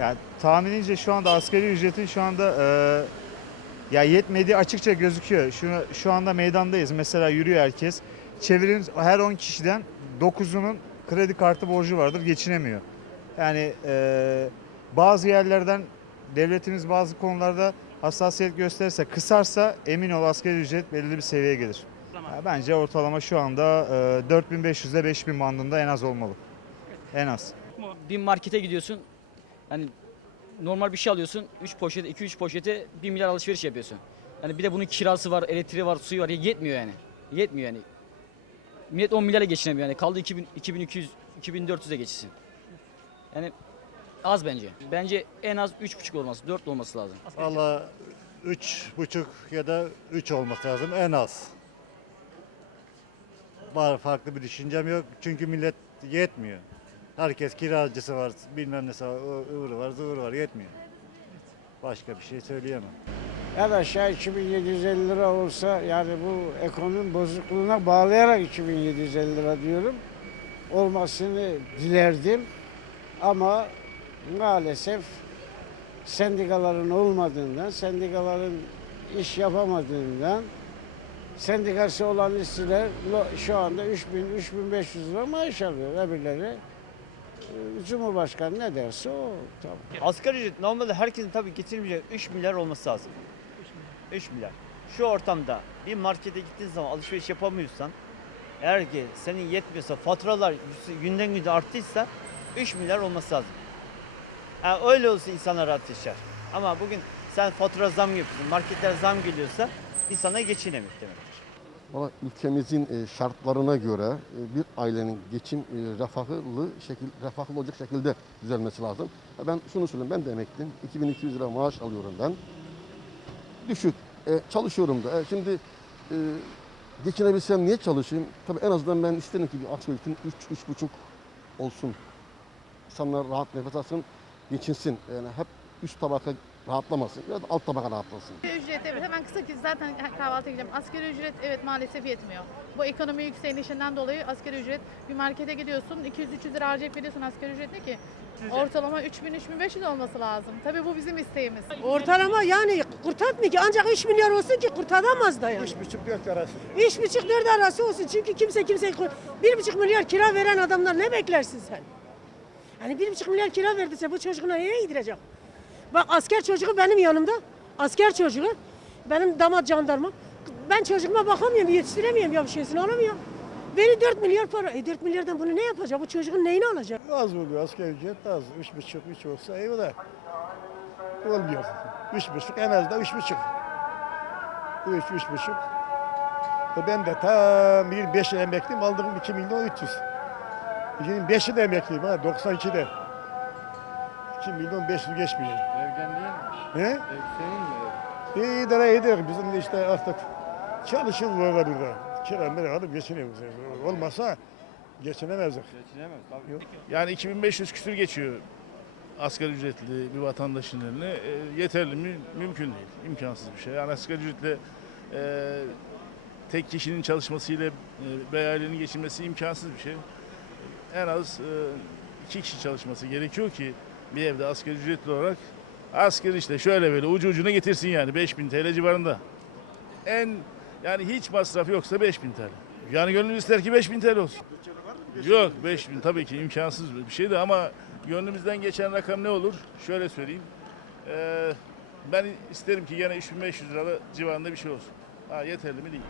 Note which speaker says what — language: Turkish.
Speaker 1: Yani tahminince şu anda asgari ücretin şu anda e, ya yetmediği açıkça gözüküyor. Şu, şu anda meydandayız. Mesela yürüyor herkes. Çevirin her 10 kişiden 9'unun kredi kartı borcu vardır geçinemiyor. Yani e, bazı yerlerden devletimiz bazı konularda hassasiyet gösterirse kısarsa emin ol asgari ücret belirli bir seviyeye gelir. Ya bence ortalama şu anda e, 4500 ile 5000 bandında en az olmalı. En az.
Speaker 2: Bir markete gidiyorsun. Hani normal bir şey alıyorsun. 3 poşete, 2-3 poşete 1 milyar alışveriş yapıyorsun. Yani bir de bunun kirası var, elektriği var, suyu var. Yetmiyor yani. Yetmiyor yani. Millet 10 milyara geçinemiyor yani. Kaldı 2000, 2200, 2400'e geçsin. Yani az bence. Bence en az 3,5 olması, 4 olması lazım.
Speaker 3: Valla üç buçuk ya da üç olması lazım en az. Var farklı bir düşüncem yok çünkü millet yetmiyor. Herkes kiracısı var, bilmem ı- ıvırı var, zıvırı var yetmiyor. Başka bir şey söyleyemem.
Speaker 4: En aşağı 2750 lira olsa yani bu ekonominin bozukluğuna bağlayarak 2750 lira diyorum. Olmasını dilerdim. Ama maalesef sendikaların olmadığından, sendikaların iş yapamadığından sendikası olan işçiler şu anda 3000 3500 lira maaş alıyor. Öbürleri Cumhurbaşkanı ne derse o. Tamam.
Speaker 5: Asgari ücret normalde herkesin tabii getirmeyeceği 3 milyar olması lazım. 3 milyar. Şu ortamda bir markete gittiğin zaman alışveriş yapamıyorsan eğer ki senin yetmiyorsa faturalar günden güne arttıysa 3 milyar olması lazım. Yani öyle olsa insanlar rahat yaşar. Ama bugün sen fatura zam yapıyorsun, marketler zam geliyorsa insana geçinemiyor demektir.
Speaker 6: Valla ülkemizin e, şartlarına göre e, bir ailenin geçim e, refahlı şekil refahlı olacak şekilde düzelmesi lazım. Ben şunu söyleyeyim ben de emekliyim. 2200 lira maaş alıyorum ben. Düşük. E, çalışıyorum da. E, şimdi e, geçinebilsem niye çalışayım? Tabii en azından ben isterim ki bir asgari ücretin 3 3,5 olsun. İnsanlar rahat nefes alsın, geçinsin. Yani hep üst tabaka rahatlamasın. Biraz alt tabaka rahatlasın.
Speaker 7: Ücret evet hemen kısa ki zaten kahvaltıya gideceğim. Asgari ücret evet maalesef yetmiyor. Bu ekonomi yükselişinden dolayı asgari ücret bir markete gidiyorsun 200-300 lira harcayıp veriyorsun asgari ücret ne ki? Ortalama 3000-3500 olması lazım. Tabii bu bizim isteğimiz.
Speaker 8: Ortalama yani kurtarmıyor ki ancak 3 milyar olsun ki kurtaramaz da yani.
Speaker 4: 3,5-4 arası.
Speaker 8: 3,5 4 arası olsun çünkü kimse kimse 1,5 milyar kira veren adamlar ne beklersin sen? Yani 1,5 milyar kira verdiyse bu çocuğuna nereye gidecek? Bak asker çocuğu benim yanımda. Asker çocuğu. Benim damat jandarma. Ben çocuğuma bakamıyorum, yetiştiremiyorum ya bir şeysini alamıyorum. Beni 4 milyar para. E 4 milyardan bunu ne yapacak? Bu çocuğun neyini alacak?
Speaker 4: Az oluyor asgari ücret az. Üç buçuk, üç olsa eyvallah. Olmuyor. Üç buçuk en az da üç buçuk. Üç, üç buçuk. E Ben de tam 25 yıl emekliyim aldığım 2 milyon 300. 25 yıl emekliyim ha 92'de. 2 milyon 500 geçmiyor.
Speaker 3: Evden değil mi?
Speaker 4: He?
Speaker 3: Ev senin mi?
Speaker 4: İyi idare eder. Bizim de işte artık çalışır burada burada. Kira mira alıp geçiniyoruz. Olmasa geçinemezdik.
Speaker 3: Geçinemez tabii.
Speaker 9: Yani 2500 küsür geçiyor asgari ücretli bir vatandaşın eline. E, yeterli mi? Mümkün değil. İmkansız bir şey. Yani asgari ücretle e, tek kişinin çalışmasıyla e, bir ailenin geçinmesi imkansız bir şey. En az e, iki kişi çalışması gerekiyor ki bir evde asgari ücretli olarak asgari işte şöyle böyle ucu ucuna getirsin yani 5000 TL civarında. En yani hiç masraf yoksa 5000 TL. Yani gönlümüz ister ki 5000 TL olsun. Yok 5000 tabii ki imkansız bir şey de ama gönlümüzden geçen rakam ne olur? Şöyle söyleyeyim. Ee, ben isterim ki yine 3500 lira civarında bir şey olsun. Ha, yeterli mi değil.